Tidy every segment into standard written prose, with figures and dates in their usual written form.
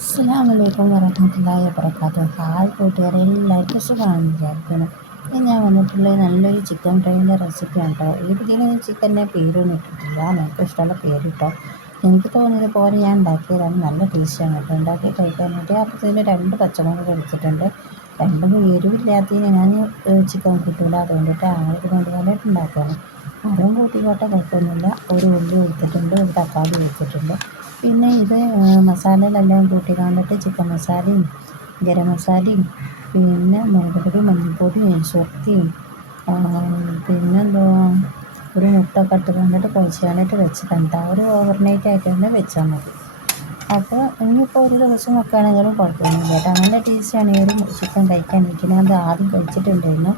അസ്സലാമലൈക്കും വറഹ്മത്തുള്ളാഹി വബറകാതുഹു. ഹായ് കൂട്ടുകാരെ, എല്ലാവർക്കും സുഖമാണെന്ന് വിചാരിക്കുന്നു. ഇനി ഞാൻ വന്നിട്ടുള്ളത് നല്ലൊരു ചിക്കൻ ഫ്രൈൻ്റെ റെസിപ്പിയാണ് കേട്ടോ. ഇതിന് ചിക്കൻ്റെ പേരൊന്നും ഇട്ടിട്ടില്ല, നിങ്ങൾക്ക് ഇഷ്ടമുള്ള പേര് കേട്ടോ. എനിക്ക് തോന്നിയത് പോലെ ഞാൻ ഉണ്ടാക്കിയതാണ്. നല്ല ടേസ്റ്റാണ് കേട്ടോ ഉണ്ടാക്കി കഴിക്കാനായിട്ട്. അപ്പോൾ ഇതിൽ 2 പച്ചമുളക് എടുത്തിട്ടുണ്ട്. രണ്ടും എരിവില്ലാത്തതിന് ഞാൻ ചിക്കൻ കൂട്ടില്ല, അതുകൊണ്ടിട്ട് ആൾക്ക് വേണ്ടിയിട്ട് ഉണ്ടാക്കുകയാണ്. അതും കൂട്ടിക്കോട്ടെ, കുഴപ്പമൊന്നുമില്ല. ഒരു ഉള്ളി എടുത്തിട്ടുണ്ട്, ഒരു തക്കാളി എടുത്തിട്ടുണ്ട്. പിന്നെ ഇത് മസാലകളെല്ലാം കൂട്ടി കണ്ടിട്ട് ചിക്കൻ മസാലയും ഗരം മസാലയും പിന്നെ മുളക് പൊടി, മഞ്ഞൾപ്പൊടി, ചൊത്തിയും പിന്നെന്തോ ഒരു മുട്ടൊക്കെ ഇട്ട് കണ്ടിട്ട് കുഴച്ചാനായിട്ട് വെച്ചിട്ടുണ്ട്. ഒരു ഓവർനൈറ്റ് ആയിട്ട് തന്നെ വെച്ചാൽ മതി. അപ്പോൾ ഇനിയിപ്പോൾ ഒരു ദിവസം വെക്കുകയാണെങ്കിലും കുഴപ്പമൊന്നുമില്ല കേട്ടോ. നല്ല ടേസ്റ്റാണ് ഈ ഒരു ചിക്കൻ കഴിക്കാനായിട്ട്. ഞാൻ അത് ആദ്യം കഴിച്ചിട്ടുണ്ടായിരുന്നു,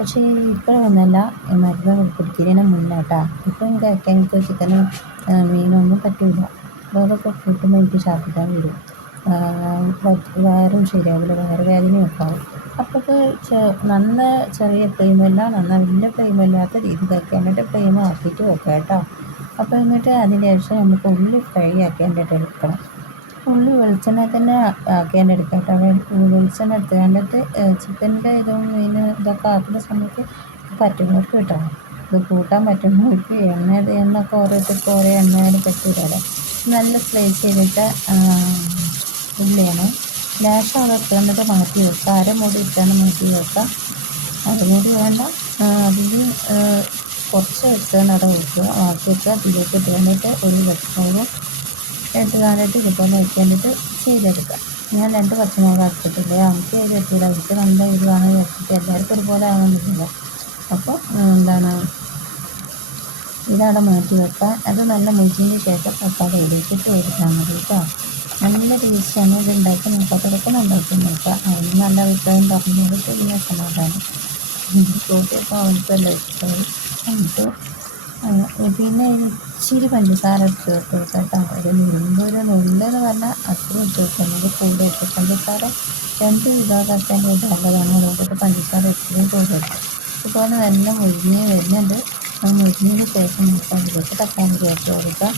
പക്ഷേ ഇപ്പോഴൊന്നുമല്ല, മരുന്ന് കുടിക്കുന്നതിന് മുന്നേ കേട്ടോ. ഇപ്പം കഴിക്കാൻ എനിക്ക് ചിക്കനും മീനൊന്നും പറ്റില്ല. അതൊക്കെ കൂട്ടുമ്പോൾ എനിക്ക് ഛർദ്ദിക്കാൻ വരും, വയറും ശരിയാവില്ല, വയറുവേദനയൊക്കെ ആവും. അപ്പോൾ നല്ല ചെറിയ ഫ്ലെയിമല്ല, വലിയ ഫ്ലെയിമല്ലാത്ത രീതി കഴിക്കാനായിട്ട് ഫ്ലെയിം ആക്കിയിട്ട് വെക്കാം കേട്ടോ. അപ്പോൾ എന്നിട്ട് അതിന് ശേഷം നമുക്ക് ഉള്ളി ഫ്രൈ ആക്കേണ്ടിയിട്ട് എടുക്കണം. ഉള്ളി വെളിച്ചെണ്ണ തന്നെ ആക്കേണ്ടെടുക്കാം കേട്ടോ. വെളിച്ചെണ്ണ എടുത്ത് കണ്ടിട്ട് ചിക്കൻ്റെ ഇതും മീൻ ഇതൊക്കെ ആക്കുന്ന സമയത്ത് പറ്റുന്നവർക്ക് കേട്ടോ. ഇത് കൂട്ടാൻ പറ്റുന്നവർക്ക് എണ്ണയൊക്കെ ഓരോരുത്തർക്ക് ഓരോ എണ്ണയിൽ പറ്റില്ലല്ലോ. നല്ല സ്ലൈസ് ചെയ്തിട്ട് ഉള്ളിയാണ് ലാസ്റ്റ് അവിടെ ഇട്ടുകൊണ്ടിട്ട് മാറ്റി വെക്കുക. അരമുടി ഇട്ടാണ് മാറ്റി വെക്കുക. അരമുടി വേണ്ട, അതിൽ കുറച്ച് എടുത്താണ് അവിടെ വെക്കുക, മാറ്റി വെക്കുക. അതിലേക്ക് ഇട്ടുകൊണ്ടിട്ട് ഒരു പച്ചമുളകും ഇട്ടുകാണിട്ട് ഇതുപോലെ വെക്കാനായിട്ട് ചെയ്തെടുക്കുക. ഞാൻ 2 പച്ചമുളക് എടുത്തിട്ടില്ലേ, നമുക്ക് ഏത് എത്തിയില്ല, അവർക്ക് നല്ല ഇതാണ് വെച്ചിട്ട് എല്ലാവർക്കും ഒരുപോലെ ആവുന്നില്ല. അപ്പോൾ ഇതവിടെ മാറ്റി വെക്കുക. അത് നല്ല മുരിഞ്ഞതിന് ശേഷം തക്കാളി ഇതിലേക്ക് ഇട്ട് കൊടുത്താൽ മതി കേട്ടോ. നല്ല ടേസ്റ്റാണ് ഇത് ഉണ്ടാക്കി നോക്കാത്തതൊക്കെ ഉണ്ടാക്കി നോക്കുക. അതിന് നല്ല അഭിപ്രായം പറഞ്ഞിട്ട് പിന്നെ സമാധാനം കൂട്ടിയപ്പോൾ അവനക്കല്ല ഇഷ്ടമായി. എന്നിട്ട് പിന്നെ ഇച്ചിരി പഞ്ചസാര ഇട്ട് കൊടുക്കുക കേട്ടോ. ഒരു നുള്ളെന്ന് പറഞ്ഞാൽ അത്ര ഇട്ട് വെക്കുന്നത് കൂടെ ഇട്ട് പഞ്ചസാര 2 വിധമാക്കാൻ നല്ലതാണ്. അതുകൊണ്ടിട്ട് പഞ്ചസാര എപ്പോഴും കൊടുക്കുക. ഇതുപോലെ നല്ല മുരിഞ്ഞ് വരുന്നുണ്ട്. മുരിഞ്ഞതിന് ശേഷം നമുക്ക് അതിലേക്ക് തക്കാളി ചേർത്ത് കൊടുക്കുക.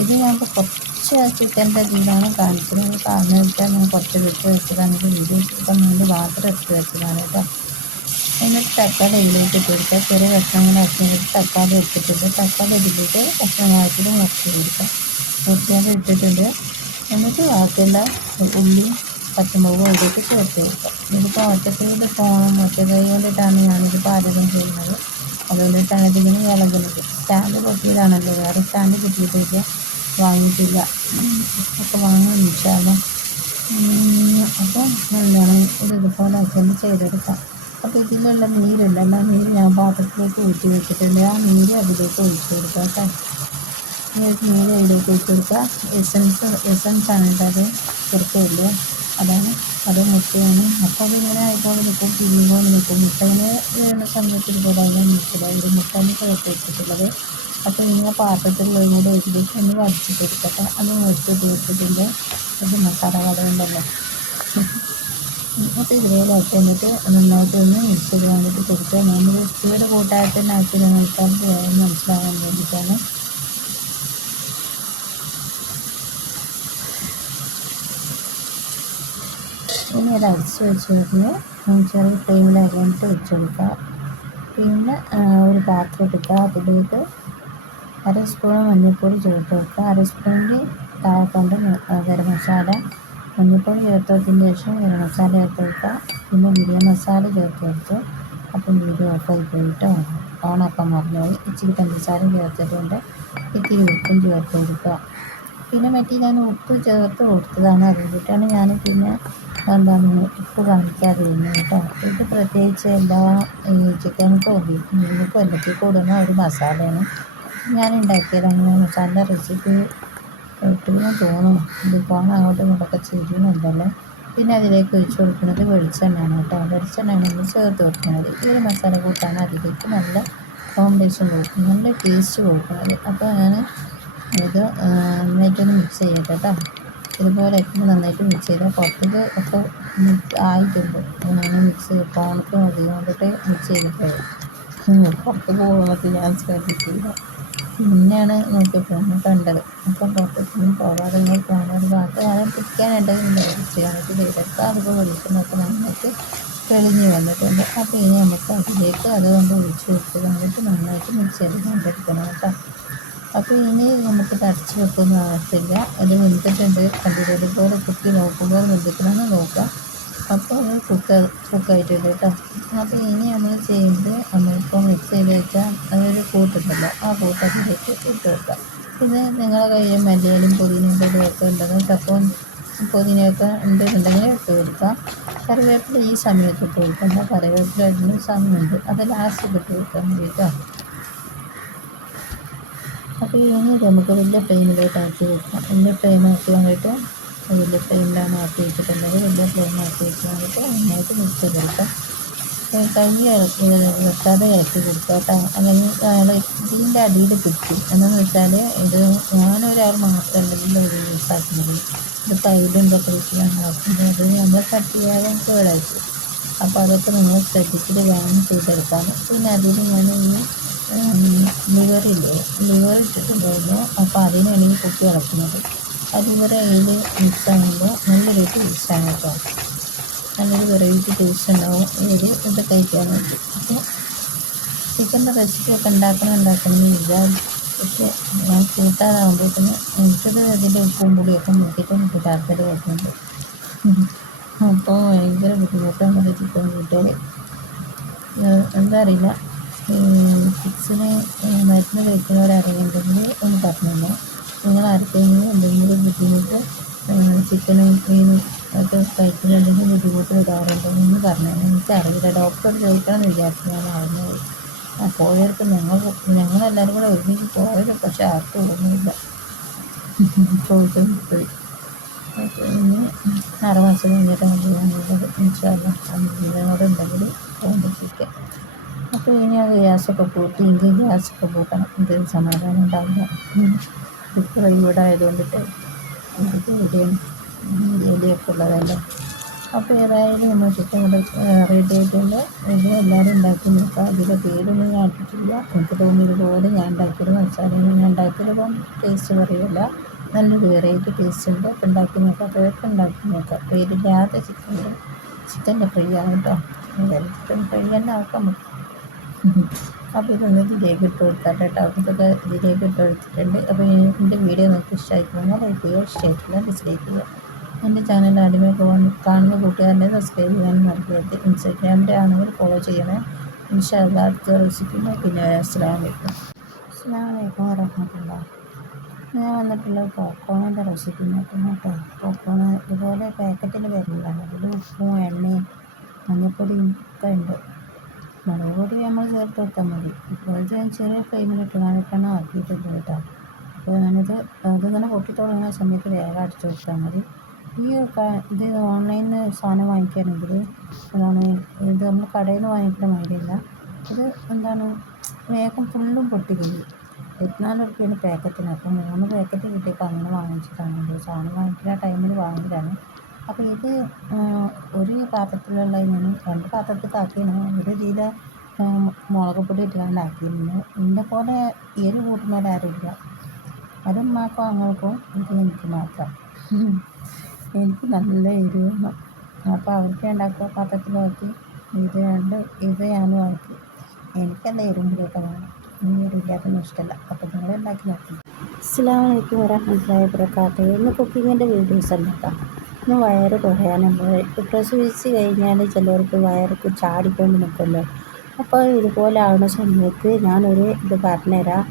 ഇത് ഞങ്ങൾക്ക് കുറച്ച് ചിക്കൻ്റെ ഇതിലാണ് കാണിച്ചത്. കാരണം വെച്ചാൽ ഞാൻ കുറച്ച് എടുത്ത് വെച്ചതാണ്. വീഡിയോ എടുക്കാൻ വേണ്ടി മാത്രം എടുത്ത് വെച്ചതാണ് കേട്ടോ. എന്നിട്ട് തക്കാളി ഇതിലേക്ക് ഇട്ട് കൊടുക്കുക. ചെറിയ കഷ്ണങ്ങളാക്കി തക്കാളി ഇട്ടിട്ടുണ്ട്. തക്കാളി ഇതിലേക്ക് കഷ്ണങ്ങളാക്കി മുറിച്ച് കൊടുക്കുക. മുറിച്ചാൽ ഇട്ടിട്ടുണ്ട്. എന്നിട്ട് ബാക്കിയുള്ള ഉള്ളി പച്ചമുളകും ഇതിലേക്ക് ചേർത്ത് കൊടുക്കുക. ഇതിപ്പോൾ ഒറ്റ കൈ കൊണ്ടിട്ടാണ് ഞാനിത് പാചകം ചെയ്യുന്നത്. അതുകൊണ്ടിട്ടാണ് ഇതിങ്ങനെ ഇളകുന്നത്. സ്റ്റാൻഡ് പൊട്ടിയതാണല്ലോ, വേറെ സ്റ്റാൻഡ് കിട്ടിയിട്ടില്ല, വാങ്ങിയിട്ടില്ല. ഒക്കെ വാങ്ങാൻ ഇൻഷാല്ലാ. അപ്പോൾ ഇതുപോലെ ആക്കിയൊന്ന് ചെയ്തെടുക്കാം. അപ്പോൾ ഇതിലുള്ള നീരുണ്ടല്ലോ, നീര് ഞാൻ പാത്രത്തിലേക്ക് ഊറ്റി വെച്ചിട്ടുണ്ട്. ആ നീര് അതിലേക്ക് ഒഴിച്ച് കൊടുക്കുക കേട്ടോ. നീര് അതിലേക്ക് ഒഴിച്ച് കൊടുക്കുക. എസൻസാണ് കേട്ടോ, അത് ചെറുക്കില്ല, അത് മുട്ടയാണ്. അപ്പോൾ അതിങ്ങനെ ആയിക്കോണ്ട് നിൽക്കും, പിരിയുമ്പോൾ നിൽക്കും. മുട്ടയിന് വീഴുന്ന സമയത്ത് ഇതുപോലെ അതിനെ നിൽക്കില്ല. ഇത് മുട്ടയാണ് ചേർത്ത് വെച്ചിട്ടുള്ളത്. അപ്പോൾ ഇങ്ങനെ പാത്രത്തിലുള്ളത് കൂടെ ഇതിലേക്ക് ഒന്ന് വടിച്ചിട്ട് എടുക്കട്ടെ. അത് വെച്ചിട്ട് വെച്ചിട്ടുണ്ട്. ഇത് മസാല കടയുണ്ടല്ലോ. അപ്പോൾ ഇതുപോലെ എന്നിട്ട് നന്നായിട്ട് ഒന്ന് മിക്സ് ചെയ്ത് വേണ്ടിയിട്ട് കൊടുക്കുക. ഞാനൊരു സ്പീഡ് കൂട്ടായിട്ട് തന്നെ ആക്കി നിങ്ങൾക്ക് മനസ്സിലാകാൻ വേണ്ടിയിട്ടാണ്. ഇനി അത് അടിച്ച് വെച്ച് കഴിഞ്ഞ് ചെറിയ ഫ്ലെയിമിലാക്കിയിട്ട് വെച്ച് കൊടുക്കുക. പിന്നെ ഒരു പാത്രം എടുക്കുക. അതിലേക്ക് 1/2 സ്പൂൺ മഞ്ഞൾപ്പൊടി ചേർത്ത് വെക്കുക. 1/2 സ്പൂണിൽ താഴെക്കൊണ്ട് ഗരം മസാല, മഞ്ഞൾപ്പൊടി ചേർത്തതിന് ശേഷം ഗരം മസാല ചേർത്ത് വെക്കുക. പിന്നെ ബിരിയാണി മസാല ചേർത്ത് വെച്ച്. അപ്പം വീഡിയോ ഓഫായി പോയിട്ട് ഓണാക്കാൻ മറന്നുപോയി. ഇച്ചിരി പഞ്ചസാര ചേർത്തിട്ടുണ്ട്. ഇത്തിരി ഉപ്പും ചേർത്ത് കൊടുക്കുക. പിന്നെ ഞാൻ ഉപ്പ് ചേർത്ത് കൊടുത്തതാണ്, അതുകൊണ്ടിട്ടാണ് ഞാൻ പിന്നെ ഉപ്പ് കാണിക്കാതിരുന്നത് കേട്ടോ. ഇത് പ്രത്യേകിച്ച് എല്ലാ ചിക്കനൊക്കെ മീനൊക്കെ എല്ലാത്തിൽ കൂടുന്ന ഒരു മസാലയാണ്. ഞാൻ ഉണ്ടാക്കിയതാണ്. മസാല റെസിപ്പി ഇട്ടെന്ന് തോന്നുന്നു. ഇത് ഫോൺ അങ്ങോട്ടും ഇങ്ങോട്ടൊക്കെ ചെയ്യുന്നുണ്ടല്ലോ. പിന്നെ അതിലേക്ക് ഒഴിച്ച് കൊടുക്കുന്നത് വെളിച്ചെണ്ണയാണ് കേട്ടോ. വെളിച്ചെണ്ണയാണ് നമ്മൾ ചേർത്ത് കൊടുക്കുന്നത്. ഈ ഒരു മസാല കൂട്ടാണ് അതിലേക്ക് നല്ല കോമ്പിനേഷൻ കൊടുക്കും, നല്ല ടേസ്റ്റ് കൊടുക്കുന്നത്. അപ്പോൾ ഞാൻ ഇത് നന്നായിട്ടൊന്ന് മിക്സ് ചെയ്യട്ടെ കേട്ടോ. ഇതുപോലെ ഏറ്റവും നന്നായിട്ട് മിക്സ് ചെയ്താൽ പുറത്തേക്ക് ഒക്കെ ആയിട്ടുണ്ട്. ഞാൻ മിക്സ് ചെയ്ത് ഫോണൊക്കെ മതി കൊണ്ടിട്ട് മിക്സ് ചെയ്തിട്ട് പുറത്ത് പോകുന്നത് ഞാൻ ശ്രദ്ധിച്ചില്ല. പിന്നെയാണ് നോക്കിയപ്പോഴാണ് കണ്ടത്. അപ്പം പുറത്തൊന്നും പോകാതെ ഇങ്ങനെ പോകുന്ന ഒരു ഭാഗത്ത് അത് പിടിക്കാനുണ്ടെങ്കിൽ ചെയ്യാനായിട്ട് ചെയ്തെടുക്കുക. അതുപോലെ വെളിച്ചെണ്ണയൊക്കെ നന്നായിട്ട് തെളിഞ്ഞ് വന്നിട്ടുണ്ട്. അപ്പോൾ ഇനി നമുക്ക് അതിലേക്ക് അതുകൊണ്ട് ഒഴിച്ച് കൊടുത്ത് കണ്ടിട്ട് നന്നായിട്ട് മിക്സ് ചെയ്ത് കൊണ്ടെടുക്കണം കേട്ടോ. അപ്പോൾ ഇനി നമുക്ക് അടച്ച് വെക്കൊന്നും ആവശ്യമില്ല. അത് വെന്തിട്ടുണ്ട് കണ്ടിട്ട് ഇതുപോലെ കുത്തി നോക്കുമ്പോൾ വെന്തിക്കണമെന്ന് നോക്കാം. അപ്പോൾ അത് കുക്കായിട്ടുണ്ട് കേട്ടോ. അപ്പോൾ ഇനി നമ്മൾ ചെയ്യുന്നത് നമ്മളിപ്പോൾ മിക്സ് ചെയ്ത് വെച്ചാൽ അതൊരു കൂട്ടുണ്ടല്ലോ, ആ കൂട്ടത്തിലേക്ക് ഇട്ട് വെക്കാം. ഇത് നിങ്ങളുടെ കയ്യിൽ മല്ലിയിലും പുതിനയും ഒക്കെ ഉണ്ടെങ്കിൽ ചപ്പവും പുതിനയൊക്കെ ഉണ്ടെന്നുണ്ടെങ്കിൽ ഇട്ട് കൊടുക്കാം. കറിവേപ്പില ഈ സമയത്ത് ഇട്ട് കൊടുക്കണ്ട, കറിവേപ്പില ഇടുന്ന സമയമുണ്ട്, അത് ലാസ്റ്റ് ഇട്ട് കൊടുക്കാൻ വേണ്ടിയിട്ടോ. അപ്പോൾ ഇനി നമുക്ക് വലിയ ഫ്ലെയിമിലോട്ട് ആക്കി വെക്കാം. വലിയ ഫ്ലെയിം ആക്കി വേണ്ടിയിട്ട് വലിയ ഫ്ലെയിമിലാണ് ആക്കി വെച്ചിട്ടുള്ളത്. വലിയ ഫ്ലെയിം ആക്കി വെച്ച് വേണ്ടിയിട്ട് നന്നായിട്ട് മിക്സ് ചെയ്ത് കൊടുക്കാം. കൈ വെക്കാതെ ഇളക്കി കൊടുക്കുക കേട്ടോ. അല്ലെങ്കിൽ ഇതിൻ്റെ അടിയിൽ പിടിക്കും. എന്താണെന്ന് വെച്ചാൽ ഇത് ഞാനൊരാൾ മാത്രം ഉണ്ടെങ്കിൽ ഒരു യൂസാക്കുന്നത്. ഇത് തൈലും ഇതൊക്കെ വെച്ചിട്ടാണ് ആക്കുന്നത്. അത് നമ്മൾ കട്ട് ചെയ്യാതെ കേടായിരിക്കും. അപ്പോൾ അതൊക്കെ നിങ്ങൾ ശ്രദ്ധിച്ചിട്ട് വേണം ചെയ്തെടുക്കാൻ. പിന്നെ അതിൽ ഞാൻ ഈ ലിവർ ഇട്ടിട്ടുണ്ടായിരുന്നു. അപ്പോൾ അതിനാണ് ഈ കുത്തി ഇളക്കുന്നത്. ആ ലിവർ അതിൽ മിക്സ് ആകുമ്പോൾ നല്ലൊരു ടേസ്റ്റാണ് കേട്ടോ. നല്ലൊരു വെറൈറ്റി ടേസ്റ്റ് ഉണ്ടാവും ഇത് കഴിക്കാൻ വേണ്ടി. അപ്പോൾ ചിക്കൻ്റെ റെസിപ്പിയൊക്കെ ഉണ്ടാക്കണമെന്ന് വിചാരിച്ചു. പക്ഷേ ഞാൻ കൂട്ടാതാകുമ്പോഴത്തേന് എനിക്കത് അതിൻ്റെ ഉപ്പും പൊടിയൊക്കെ നോക്കിയിട്ട് എനിക്ക് താല്പര്യം വരുന്നുണ്ട്. അപ്പോൾ ഭയങ്കര ബുദ്ധിമുട്ടാണ് ചിക്കൻ കൂട്ടിയാൽ. എന്താ അറിയില്ല, കിഡ്സിന് മരുന്ന് കഴിക്കുന്നവരറിയുണ്ടെങ്കിൽ ഒന്ന് പറഞ്ഞില്ല. നിങ്ങൾ ആർക്കെങ്കിലും എന്തെങ്കിലും ബുദ്ധിമുട്ട് ചിക്കനും മീനും ഒക്കെ കഴിക്കുന്നുണ്ടെങ്കിൽ ബുദ്ധിമുട്ട് വരാറുണ്ടെന്ന് പറഞ്ഞു. എനിക്കറിയില്ല, ഡോക്ടറോട് ചോദിക്കണമെന്ന് വിചാരിച്ചു ഞാൻ അറിഞ്ഞത്. പോയവർക്ക് ഞങ്ങളെല്ലാവരും കൂടെ ഒരുമിച്ച് പോയത്, പക്ഷെ ആർക്കും ഓർമ്മയില്ല. ചോദിച്ചത് പോയി. ഇനി 6 മാസം കഴിഞ്ഞിട്ടാണ് ചെയ്യാനുള്ളത്. ഇൻഷാല്ലാ ഉണ്ടെങ്കിൽ ചിക്കൻ. അപ്പോൾ ഇനി അത് ഗ്യാസൊക്കെ പൂട്ടി, എനിക്ക് ഗ്യാസൊക്കെ പൂട്ടണം. എന്തൊരു സമാധാനം ഉണ്ടാവില്ല. ഇപ്പോൾ ഇവിടെ ആയതുകൊണ്ടിട്ട് എനിക്ക് എലിയും എലിയൊക്കെ ഉള്ളതല്ലേ. അപ്പോൾ ഏതായാലും നമ്മൾ ചിക്കൻ കൂടെ റെഡി ആയിട്ടുണ്ട്. ഇത് എല്ലാവരും ഉണ്ടാക്കി നോക്കാം. അതിൻ്റെ പേരൊന്നും ഞാൻ ഇട്ടിട്ടില്ല. എനിക്ക് തോന്നിയതുപോലെ ഞാൻ ഉണ്ടാക്കിയത് മസാലയൊന്നും ഞാൻ ഉണ്ടാക്കിയത് ടേസ്റ്റ് പറയുമല്ല. നല്ലൊരു വെറൈറ്റി ടേസ്റ്റ് ഉണ്ട്. അപ്പോൾ ഉണ്ടാക്കി നോക്കാം. അതൊക്കെ ഉണ്ടാക്കി നോക്കാം. പേരില്ലാത്ത ചിക്കൻ്റെ ഫ്രൈ ആണ് കേട്ടോ. ചിക്കൻ ഫ്രൈ തന്നെ ആക്കാം നമുക്ക്. അപ്പോൾ ഇതൊന്ന് ഇതിലേക്ക് ഇട്ട് കൊടുക്കാം കേട്ടോ. ഇതൊക്കെ ഇതിലേക്ക് ഇട്ട് കൊടുത്തിട്ടുണ്ട്. അപ്പോൾ എൻ്റെ വീഡിയോ നിങ്ങൾക്ക് ഇഷ്ടമായിട്ടുണ്ടെങ്കിൽ ലൈക്ക് ചെയ്യുക, ഷെയർ ചെയ്യുക, ഡിസ്ലൈക്ക് ചെയ്യുക. എൻ്റെ ചാനൽ ആദ്യമേ കാണുന്ന കൂട്ടുകാരനെ സബ്സ്ക്രൈബ് ചെയ്യാനും മറക്കരുത്. ഇൻസ്റ്റാഗ്രാമിൻ്റെ ആണെങ്കിൽ ഫോളോ ചെയ്യണേ. ഇൻഷാല്ലാ അടുത്ത റെസിപ്പിയിൽ പിന്നെ അസ്സലാമു അലൈക്കും വറഹ്മത്തുള്ളാഹി. ഞാൻ വന്നിട്ടുള്ള പോപ്കോണിൻ്റെ റെസിപ്പി നോക്കണം കേട്ടോ. പോപ്കോൺ ഇതുപോലെ പാക്കറ്റിൽ വരുന്നതാണ്. അതിൽ ഉപ്പും എണ്ണയും മഞ്ഞൾപ്പൊടിയും ഒക്കെ ഉണ്ട്. മുളക് പൊടി നമ്മൾ ചേർത്ത് കൊടുത്താൽ മതി. ഇപ്പോൾ ഞാൻ ചെറിയ ഫ്ലെയിമിലിട്ട് കാണിക്കണം ആക്കിയിട്ടുണ്ട് കേട്ടോ. അപ്പോൾ അതിങ്ങനെ പൊട്ടി തുടങ്ങുന്ന സമയത്ത് വേഗം അടിച്ചു കൊടുത്താൽ മതി. ഇത് ഓൺലൈനിൽ നിന്ന് സാധനം വാങ്ങിക്കുകയാണെങ്കിൽ ഇത് നമ്മൾ കടയിൽ നിന്ന് വാങ്ങിക്കുന്ന മാതിരിയല്ല. ഇത് വേഗം ഫുള്ളും പൊട്ടി കഴിയും. 24 റുപ്യാണ് പാക്കറ്റിന്. അപ്പോൾ 3 പാക്കറ്റ് കിട്ടിയപ്പോൾ അങ്ങനെ വാങ്ങിച്ചിട്ടാണ്. സാധനം വാങ്ങിക്കുന്ന ടൈമിൽ വാങ്ങിയതാണ്. അപ്പോൾ ഇത് ഒരു പാത്രത്തിലുള്ള ഞാൻ 2 പാത്രത്തിലാക്കിയാണ്. ഒരു ഇതിൽ മുളക് പൊടി ഇട്ടുകൊണ്ടാക്കിയിരുന്നു. ഇതിൻ്റെ പോലെ എരിവ് കൂട്ടുന്നവരാരുമില്ല. അത് ഉമ്മാക്കും അങ്ങൾക്കും, ഇത് എനിക്ക് മാത്രം. എനിക്ക് നല്ല എരിവ് വേണം. അപ്പോൾ അവർക്ക് ഉണ്ടാക്കുക പാത്രത്തിലാക്കി ഇത് ഞാനും ആക്കി. എനിക്കല്ല എരിവും കൂടിയൊക്കെ വേണം. എരിവില്ലാത്തൊന്നും ഇഷ്ടമല്ല. അപ്പോൾ നിങ്ങൾ ഉണ്ടാക്കി നോക്കി. അസ്സലാമു അലൈക്കും വറഹ്മത്തുള്ളാഹി വബറകാതുഹു. ഇന്ന് കുക്കിങ്ങിൻ്റെ വീഡിയോസ് അല്ല കേട്ടോ. ഇന്ന് വയറ് കുറയാനുണ്ട്. പ്രസവിച്ച് കഴിഞ്ഞാൽ ചിലവർക്ക് വയറൊക്കെ ചാടിക്കൊണ്ട് നിൽക്കുമല്ലോ. അപ്പോൾ ഇതുപോലെ ആവുന്ന സമയത്ത് ഞാനൊരു ഇത് പറഞ്ഞുതരാം.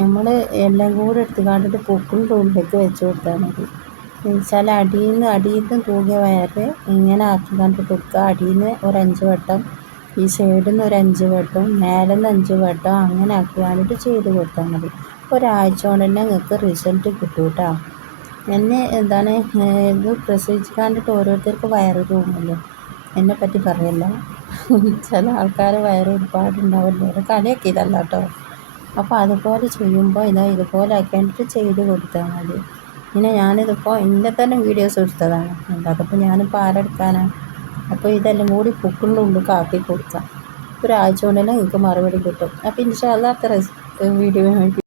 നമ്മൾ എല്ലാം കൂടെ എടുത്ത് കണ്ടിട്ട് പൊക്കിൻ്റെ ഉള്ളിലേക്ക് വെച്ച് കൊടുത്താൽ മതി. എന്നുവെച്ചാൽ അടിയിൽ നിന്ന് തൂങ്ങിയ വയറ് ഇങ്ങനെ ആക്കി കണ്ടിട്ട് കൊടുക്കുക. അടിയിൽ നിന്ന് ഒരു 5 വട്ടം, ഈ സൈഡിൽ നിന്ന് ഒരു 5 വട്ടം, മേലെ നിന്ന് 5 വട്ടം, അങ്ങനെ ആക്കി വേണ്ടിയിട്ട് ചെയ്ത് കൊടുത്താൽ മതി. ഒരാഴ്ച കൊണ്ട് തന്നെ നിങ്ങൾക്ക് റിസൾട്ട് കിട്ടും കേട്ടോ. എന്നെ ഇത് പ്രസവിച്ച് കണ്ടിട്ട് ഓരോരുത്തർക്ക് വയറ് തൂങ്ങുമല്ലോ. എന്നെ പറ്റി പറയല്ല. ചില ആൾക്കാർ വയറ് ഒരുപാടുണ്ടാവില്ലേ. അത് കളിയൊക്കെ ഇതല്ല കേട്ടോ. അപ്പോൾ അതുപോലെ ചെയ്യുമ്പോൾ ഇതുപോലെ ആക്കിയിട്ട് ചെയ്ത് കൊടുത്താൽ മതി. പിന്നെ ഞാനിതിപ്പോൾ എൻ്റെ തന്നെ വീഡിയോസ് എടുത്തതാണ്. അതിപ്പോൾ ഞാനിപ്പോൾ ആരെടുക്കാനാണ്. അപ്പോൾ ഇതെല്ലാം കൂടി പൊക്കിൻ്റെ ഉള്ളിൽ ആക്കി കൊടുക്കാം. ഒരാഴ്ച കൊണ്ട് തന്നെ നിങ്ങൾക്ക് മറുപടി കിട്ടും. അപ്പോൾ ഇൻഷാ അല്ലാ അടുത്ത വീഡിയോ